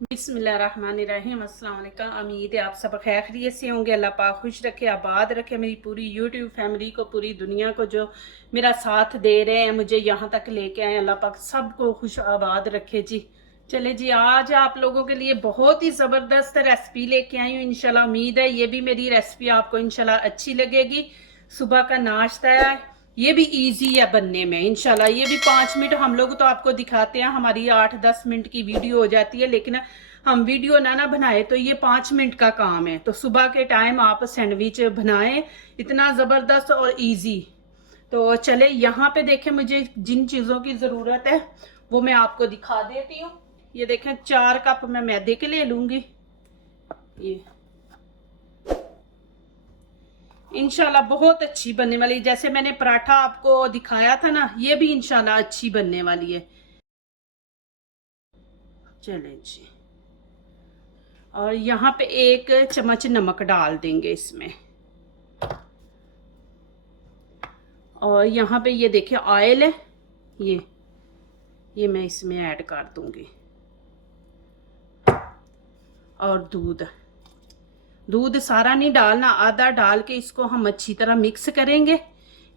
बिस्मिल्लाहिर्रहमानिर्रहीम। अस्सलाम वालेकुम। उम्मीद है आप सब खैरियत से होंगे। अल्लाह पाक खुश रखे, आबाद रखे मेरी पूरी यूट्यूब फैमिली को, पूरी दुनिया को जो मेरा साथ दे रहे हैं, मुझे यहाँ तक लेके आए। अल्लाह पाक सबको खुश आबाद रखे जी। चले जी, आज आप लोगों के लिए बहुत ही ज़बरदस्त रेसिपी लेके आई हूँ। इंशाल्लाह उम्मीद है ये भी मेरी रेसिपी आपको इंशाल्लाह अच्छी लगेगी। सुबह का नाश्ता है, ये भी इजी है बनने में इंशाल्लाह। ये भी 5 मिनट, हम लोग तो आपको दिखाते हैं, हमारी 8-10 मिनट की वीडियो हो जाती है, लेकिन हम वीडियो ना बनाए तो ये 5 मिनट का काम है। तो सुबह के टाइम आप सैंडविच बनाएं, इतना ज़बरदस्त और इजी। तो चले यहाँ पे देखें, मुझे जिन चीज़ों की ज़रूरत है वो मैं आपको दिखा देती हूँ। ये देखें, 4 कप मैं मैदे के ले लूँगी। ये इंशाल्लाह बहुत अच्छी बनने वाली, जैसे मैंने पराठा आपको दिखाया था ना, ये भी इंशाल्लाह अच्छी बनने वाली है। चलें जी, और यहाँ पे 1 चम्मच नमक डाल देंगे इसमें। और यहाँ पे ये देखिए ऑयल है, ये मैं इसमें ऐड कर दूंगी। और दूध सारा नहीं डालना, आधा डाल के इसको हम अच्छी तरह मिक्स करेंगे।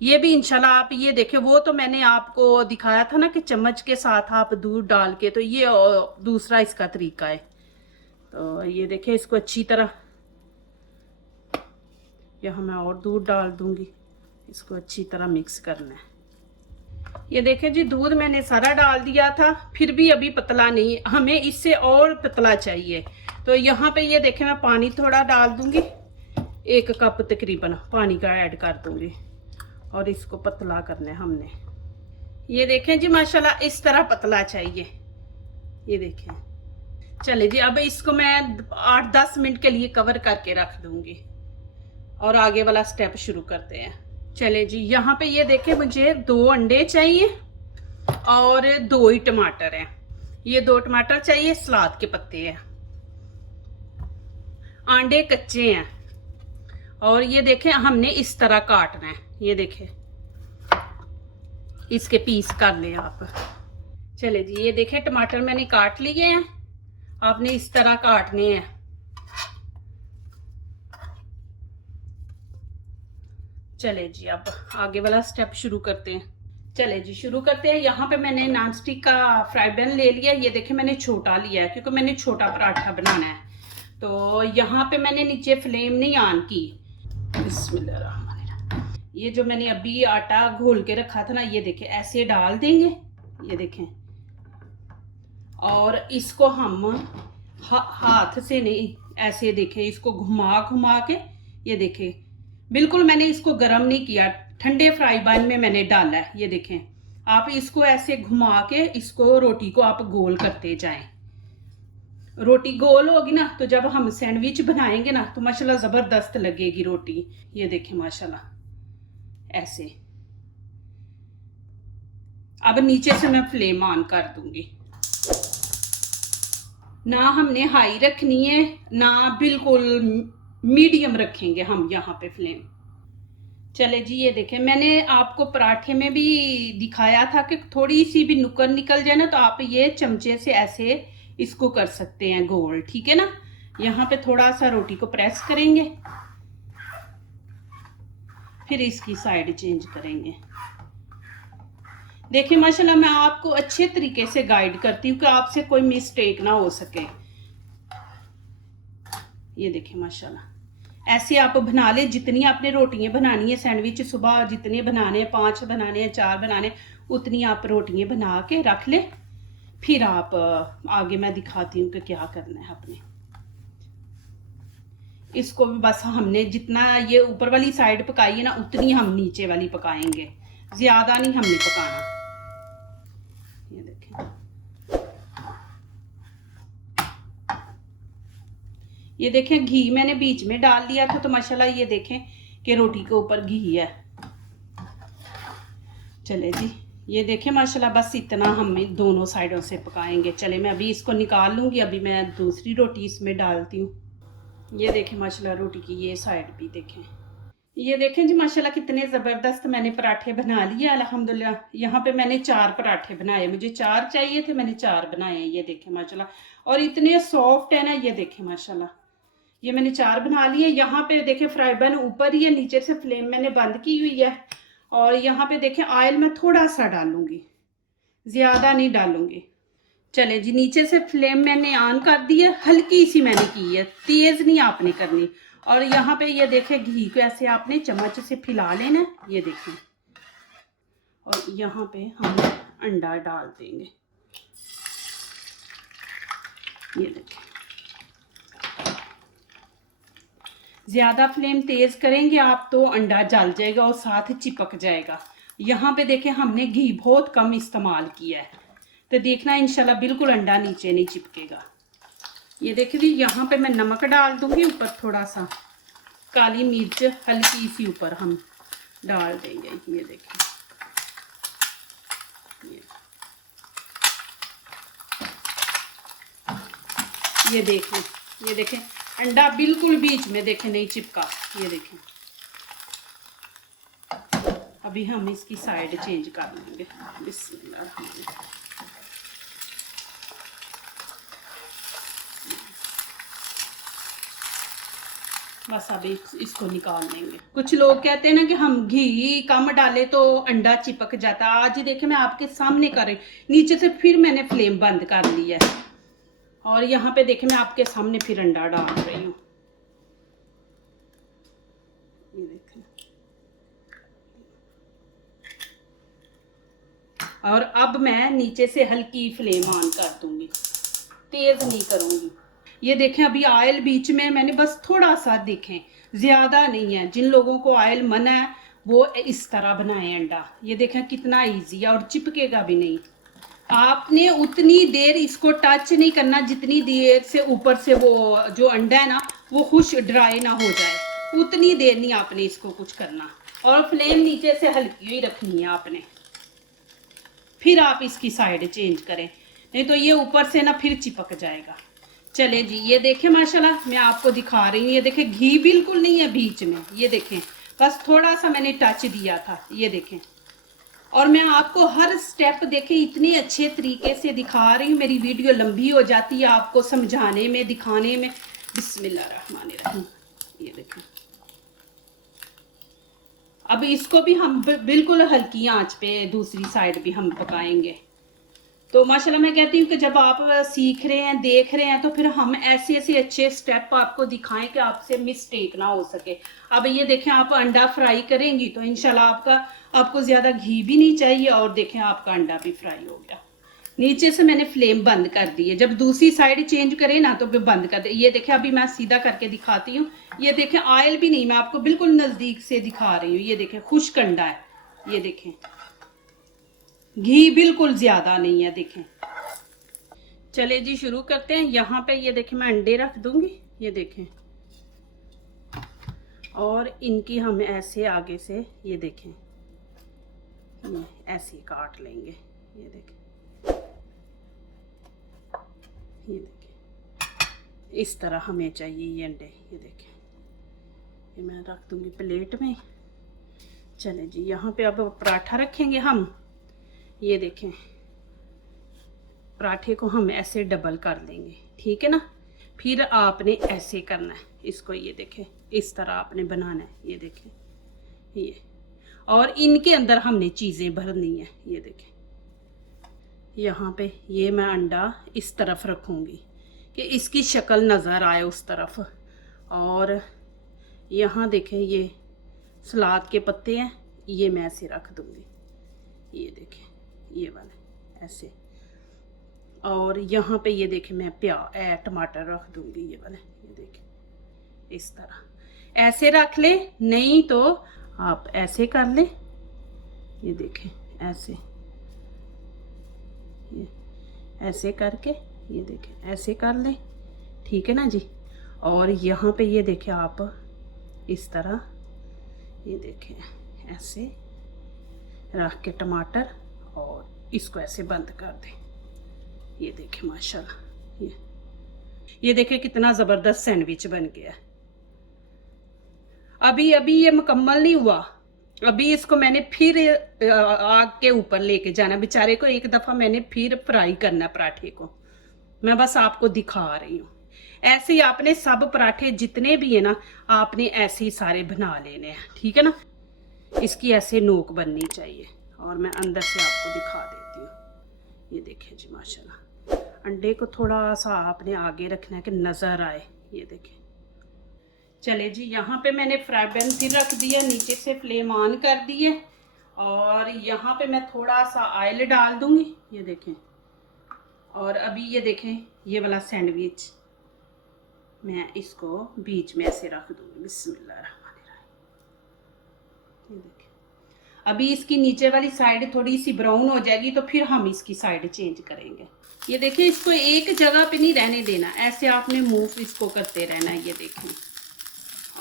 ये भी इंशाल्लाह आप ये देखें, वो तो मैंने आपको दिखाया था ना कि चम्मच के साथ आप दूध डाल के, तो ये दूसरा इसका तरीका है। तो ये देखें, इसको अच्छी तरह, यहाँ मैं और दूध डाल दूंगी, इसको अच्छी तरह मिक्स करना है। ये देखें जी, दूध मैंने सारा डाल दिया था, फिर भी अभी पतला नहीं, हमें इससे और पतला चाहिए। तो यहाँ पे ये देखें, मैं पानी थोड़ा डाल दूंगी, 1 कप तकरीबन पानी का ऐड कर दूंगी, और इसको पतला करना है हमने। ये देखें जी, माशाल्लाह इस तरह पतला चाहिए। ये देखें, चले जी, अब इसको मैं 8-10 मिनट के लिए कवर करके रख दूंगी, और आगे वाला स्टेप शुरू करते हैं। चले जी, यहाँ पे ये देखें, मुझे 2 अंडे चाहिए और 2 ही टमाटर हैं। ये 2 टमाटर चाहिए, सलाद के पत्ते हैं, अंडे कच्चे हैं। और ये देखें, हमने इस तरह काटना है। ये देखें, इसके पीस कर लें आप। चले जी, ये देखें, टमाटर मैंने काट लिए हैं, आपने इस तरह काटने हैं। चले जी, अब आगे वाला स्टेप शुरू करते हैं। चले जी, शुरू करते हैं। यहाँ पे मैंने नॉन स्टिक का फ्राई पैन ले लिया। ये देखें, मैंने छोटा लिया है क्योंकि मैंने छोटा पराठा बनाना है। तो यहाँ पे मैंने नीचे फ्लेम नहीं ऑन की। बिस्मिल्लाहिर्रहमानिर्रहीम। ये जो मैंने अभी आटा घोल के रखा था ना, ये देखें ऐसे डाल देंगे। ये देखें, और इसको हम हाथ से नहीं, ऐसे देखें, इसको घुमा घुमा के, ये देखें, बिल्कुल मैंने इसको गर्म नहीं किया, ठंडे फ्राई पैन में मैंने डाला है। ये देखें, आप इसको ऐसे घुमा के, इसको रोटी को आप गोल करते जाएं। रोटी गोल होगी ना, तो जब हम सैंडविच बनाएंगे ना, तो माशाल्लाह जबरदस्त लगेगी रोटी। ये देखें माशाल्लाह ऐसे। अब नीचे से मैं फ्लेम ऑन कर दूंगी। ना हमने हाई रखनी है, ना बिल्कुल मीडियम रखेंगे हम यहाँ पे फ्लेम। चले जी, ये देखें, मैंने आपको पराठे में भी दिखाया था कि थोड़ी सी भी नुक्कड़ निकल जाए ना, तो आप ये चमचे से ऐसे इसको कर सकते हैं गोल, ठीक है ना। यहाँ पे थोड़ा सा रोटी को प्रेस करेंगे, फिर इसकी साइड चेंज करेंगे। देखिए माशाल्लाह, मैं आपको अच्छे तरीके से गाइड करती हूँ कि आपसे कोई मिस्टेक ना हो सके। ये देखिए माशाल्लाह, ऐसे आप बना ले। जितनी आपने रोटियां बनानी है सैंडविच, सुबह जितने बनाने हैं, 5 बनाने हैं, 4 बनाने, उतनी आप रोटियां बना के रख ले। फिर आप आगे मैं दिखाती हूँ कि क्या करना है आपने। इसको भी बस हमने जितना ये ऊपर वाली साइड पकाई है ना, उतनी हम नीचे वाली पकाएंगे, ज्यादा नहीं हमने पकाना। ये देखें, ये देखें, घी मैंने बीच में डाल दिया था, तो माशाल्लाह ये देखें कि रोटी के ऊपर घी है। चले जी, ये देखें माशाल्लाह, बस इतना हम दोनों साइडों से पकाएंगे। चले, मैं अभी इसको निकाल लूँगी, अभी मैं दूसरी रोटी इसमें डालती हूँ। ये देखें माशाल्लाह, रोटी की ये साइड भी देखें, ये देखें जी माशाल्लाह कितने ज़बरदस्त मैंने पराठे बना लिए अल्हम्दुलिल्लाह। यहाँ पे मैंने 4 पराठे बनाए, मुझे 4 चाहिए थे, मैंने 4 बनाए हैं। ये देखें माशाल्लाह, और इतने सॉफ्ट है ना, ये देखें माशाल्लाह। ये मैंने 4 बना लिए। यहाँ पे देखें फ्राई पैन ऊपर ही है, नीचे से फ्लेम मैंने बंद की हुई है। और यहाँ पे देखें ऑयल मैं थोड़ा सा डालूंगी, ज़्यादा नहीं डालूंगी। चले जी, नीचे से फ्लेम मैंने ऑन कर दी है, हल्की सी मैंने की है, तेज़ नहीं आपने करनी। और यहाँ पे ये देखें घी को ऐसे आपने चम्मच से फैला लेना, ये देखें। और यहाँ पे हम अंडा डाल देंगे, ये देखें। ज़्यादा फ्लेम तेज़ करेंगे आप तो अंडा जल जाएगा और साथ चिपक जाएगा। यहाँ पे देखें हमने घी बहुत कम इस्तेमाल किया है, तो देखना इंशाल्लाह बिल्कुल अंडा नीचे नहीं चिपकेगा। ये देखिए जी, यहाँ पे मैं नमक डाल दूंगी, ऊपर थोड़ा सा काली मिर्च हल्की सी ऊपर हम डाल देंगे। ये देखिए, ये देखें, ये देखें अंडा बिल्कुल बीच में देखें नहीं चिपका। ये देखें, अभी हम इसकी साइड चेंज कर लेंगे। बिस्मिल्लाह। बस अभी इसको निकाल लेंगे। कुछ लोग कहते हैं ना कि हम घी कम डालें तो अंडा चिपक जाता है। आज ही देखे मैं आपके सामने कर रही, नीचे से फिर मैंने फ्लेम बंद कर लिया है। और यहाँ पे देखे मैं आपके सामने फिर अंडा डाल रही हूँ, ये देखें। और अब मैं नीचे से हल्की फ्लेम ऑन कर दूंगी, तेज नहीं करूंगी। ये देखें, अभी ऑयल बीच में मैंने बस थोड़ा सा, देखें ज्यादा नहीं है। जिन लोगों को ऑयल मना है वो इस तरह बनाए अंडा। ये देखें कितना इजी है और चिपकेगा भी नहीं। आपने उतनी देर इसको टच नहीं करना जितनी देर से ऊपर से वो जो अंडा है ना वो खुश ड्राई ना हो जाए, उतनी देर नहीं आपने इसको कुछ करना। और फ्लेम नीचे से हल्की ही रखनी है आपने, फिर आप इसकी साइड चेंज करें, नहीं तो ये ऊपर से ना फिर चिपक जाएगा। चले जी, ये देखें माशाल्लाह मैं आपको दिखा रही हूँ। ये देखें घी बिल्कुल नहीं है बीच में, ये देखें बस थोड़ा सा मैंने टच दिया था, ये देखें। और मैं आपको हर स्टेप देखें इतने अच्छे तरीके से दिखा रही हूँ, मेरी वीडियो लंबी हो जाती है आपको समझाने में दिखाने में। बिस्मिल्लाहिर्रहमानिर्रहीम। ये देखें, अब इसको भी हम बिल्कुल हल्की आंच पे दूसरी साइड भी हम पकाएंगे। तो माशाल्लाह मैं कहती हूँ कि जब आप सीख रहे हैं, देख रहे हैं, तो फिर हम ऐसे ऐसे अच्छे स्टेप आपको दिखाएं कि आपसे मिस्टेक ना हो सके। अब ये देखें, आप अंडा फ्राई करेंगी तो इंशाल्लाह आपको ज़्यादा घी भी नहीं चाहिए। और देखें आपका अंडा भी फ्राई हो गया। नीचे से मैंने फ्लेम बंद कर दी है, जब दूसरी साइड चेंज करें ना तो फिर बंद कर दे। ये देखें, अभी मैं सीधा करके दिखाती हूँ। ये देखें ऑयल भी नहीं, मैं आपको बिल्कुल नज़दीक से दिखा रही हूँ। ये देखें खुश्क अंडा है, ये देखें घी बिल्कुल ज्यादा नहीं है, देखें। चले जी शुरू करते हैं। यहाँ पे ये देखें मैं अंडे रख दूंगी, ये देखें। और इनकी हम ऐसे आगे से ये देखें, ये ऐसे काट लेंगे, ये देखें, ये देखें इस तरह हमें चाहिए ये अंडे। ये देखें, ये मैं रख दूंगी प्लेट में। चले जी, यहाँ पे अब पराठा रखेंगे हम। ये देखें, पराठे को हम ऐसे डबल कर देंगे, ठीक है ना। फिर आपने ऐसे करना है इसको, ये देखें इस तरह आपने बनाना है, ये देखें ये। और इनके अंदर हमने चीज़ें भरनी है, ये देखें। यहाँ पे ये मैं अंडा इस तरफ रखूँगी कि इसकी शक्ल नज़र आए उस तरफ। और यहाँ देखें ये सलाद के पत्ते हैं, ये मैं ऐसे रख दूँगी, ये देखें ये वाले ऐसे। और यहाँ पे ये देखें मैं टमाटर रख दूंगी, ये वाले, ये देखें इस तरह ऐसे रख ले, नहीं तो आप ऐसे कर ले, ये देखें ऐसे, ये ऐसे करके ये देखें ऐसे कर ले, ठीक है ना जी। और यहाँ पे ये देखें आप इस तरह, ये देखें ऐसे रख के टमाटर, और इसको ऐसे बंद कर दें। ये देखें माशाल्लाह, ये देखें कितना ज़बरदस्त सैंडविच बन गया। अभी अभी ये मुकम्मल नहीं हुआ, अभी इसको मैंने फिर आग के ऊपर लेके जाना। बेचारे को एक दफ़ा मैंने फिर फ्राई करना पराठे को। मैं बस आपको दिखा रही हूँ। ऐसे ही आपने सब पराठे जितने भी है ना, आपने ऐसे ही सारे बना लेने हैं, ठीक है ना। इसकी ऐसे नोक बननी चाहिए। और मैं अंदर से आपको दिखा देती हूँ। ये देखें जी माशाल्लाह, अंडे को थोड़ा सा आपने आगे रखना है कि नज़र आए। ये देखें। चले जी, यहाँ पे मैंने फ्राई पैन फिर रख दिया, नीचे से फ्लेम ऑन कर दी है। और यहाँ पे मैं थोड़ा सा ऑयल डाल दूंगी। ये देखें। और अभी ये देखें, ये वाला सैंडविच मैं इसको बीच में ऐसे रख दूंगी। बिस्मिल्लाहिर्रहमानिर्रहीम। ये देखें। अभी इसकी नीचे वाली साइड थोड़ी सी ब्राउन हो जाएगी तो फिर हम इसकी साइड चेंज करेंगे। ये देखिए, इसको एक जगह पे नहीं रहने देना, ऐसे आपने मूव इसको करते रहना है। ये देखें।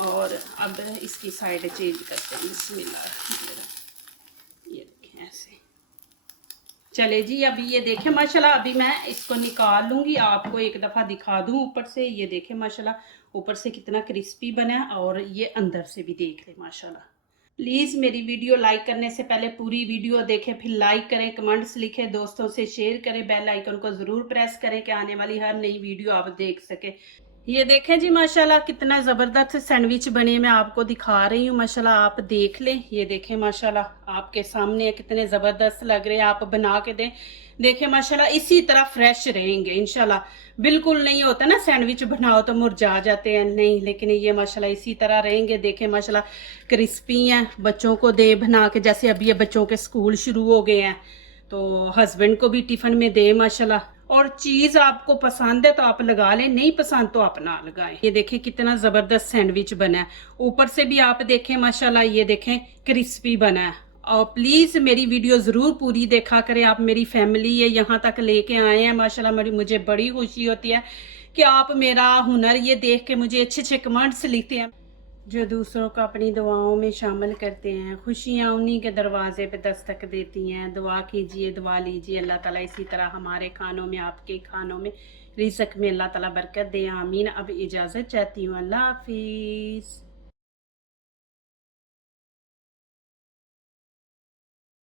और अब इसकी साइड चेंज करते हैं। बिस्मिल्लाह। ये देखें ऐसे। चले जी, अभी ये देखें माशाल्लाह, अभी मैं इसको निकाल लूँगी, आपको एक दफ़ा दिखा दूँ ऊपर से। ये देखें माशाल्लाह, ऊपर से कितना क्रिस्पी बना है और ये अंदर से भी देख लें माशाल्लाह। प्लीज़ मेरी वीडियो लाइक करने से पहले पूरी वीडियो देखें, फिर लाइक करें, कमेंट्स लिखें, दोस्तों से शेयर करें, बेल आइकन को ज़रूर प्रेस करें कि आने वाली हर नई वीडियो आप देख सकें। ये देखें जी माशाल्लाह, कितना ज़बरदस्त सैंडविच बने, मैं आपको दिखा रही हूँ माशाल्लाह, आप देख लें। ये देखें माशाल्लाह, आपके सामने कितने ज़बरदस्त लग रहे हैं। आप बना के दें, देखें माशाल्लाह, इसी तरह फ्रेश रहेंगे इंशाल्लाह। बिल्कुल नहीं होता ना, सैंडविच बनाओ तो मुरझा जाते हैं, नहीं, लेकिन ये माशाल्लाह इसी तरह रहेंगे। देखें माशाल्लाह, क्रिस्पी हैं। बच्चों को दे बना के, जैसे अभी ये बच्चों के स्कूल शुरू हो गए हैं तो हस्बैंड को भी टिफ़िन में दे माशाल्लाह। और चीज़ आपको पसंद है तो आप लगा लें, नहीं पसंद तो आप ना लगाएं। ये देखें कितना ज़बरदस्त सैंडविच बना है, ऊपर से भी आप देखें माशाल्लाह, ये देखें क्रिस्पी बना है। और प्लीज़ मेरी वीडियो ज़रूर पूरी देखा करें। आप मेरी फैमिली है, यहाँ तक लेके आए हैं माशाल्लाह, मुझे बड़ी खुशी होती है कि आप मेरा हुनर ये देख के मुझे अच्छे अच्छे कमेंट्स लिखते हैं, जो दूसरों को अपनी दुआओं में शामिल करते हैं। खुशियाँ उन्हीं के दरवाजे पे दस्तक देती हैं। दुआ कीजिए, दुआ लीजिए, अल्लाह ताला इसी तरह हमारे खानों में, आपके खानों में, रिज़्क़ में अल्लाह ताला बरकत दे। आमीन। अब इजाज़त चाहती हूँ। अल्लाह हाफिज़।